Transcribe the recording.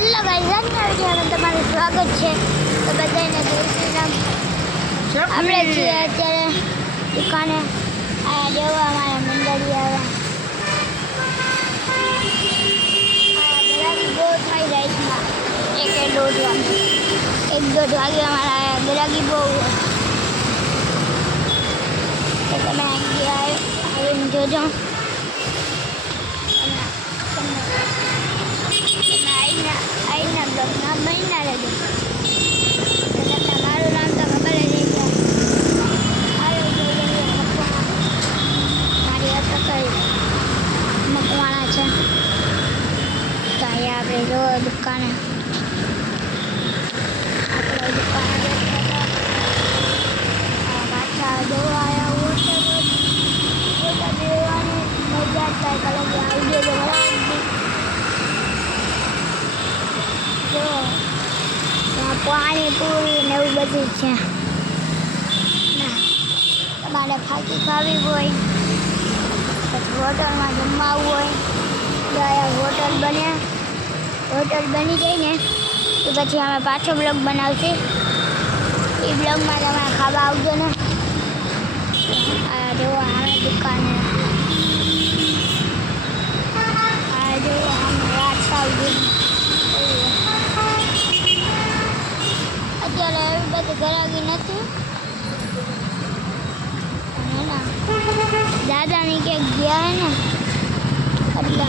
Hello guys, આજના વિડીયોમાં તમારું સ્વાગત છે. તો બધાને જય શ્રી રામ. આપણે છીએ અત્યારે દુકાને. આ દેવા અમારા મંડળી આવે. ગરાગી બહુ થાય રાઈટમાં. એક દોઢ વાગે અમારા ગરાગી બહુ હોય. તો તમે આવીને જોજો. આઈના બ્લોગના મહિના રહેજો. તમને મારું નામ તો ખબર જ છે. મારી અટકલ મકવાણા છે. તો અહીંયા આપણે જો દુકાને પાછા જોવા આવ્યા દેવાની મજા થાય. કલર આવી ગયો જો પાણીપુરી ને એવું બધું છે. તમારે ફાકી ખાવી હોય પછી હોટલમાં જમવાનું હોય તો અહીંયા હોટલ બની જાય ને તો પછી અમે પાછો બ્લોગ બનાવશે. એ બ્લોગમાં તમે ખાવા આવજો ને. આ જો અમે દુકાને આ જો અમે રાત આવજો. અત્યારે એવી બધી ગરાગી નથી. દાદાની ક્યાંક ગયા ને એટલે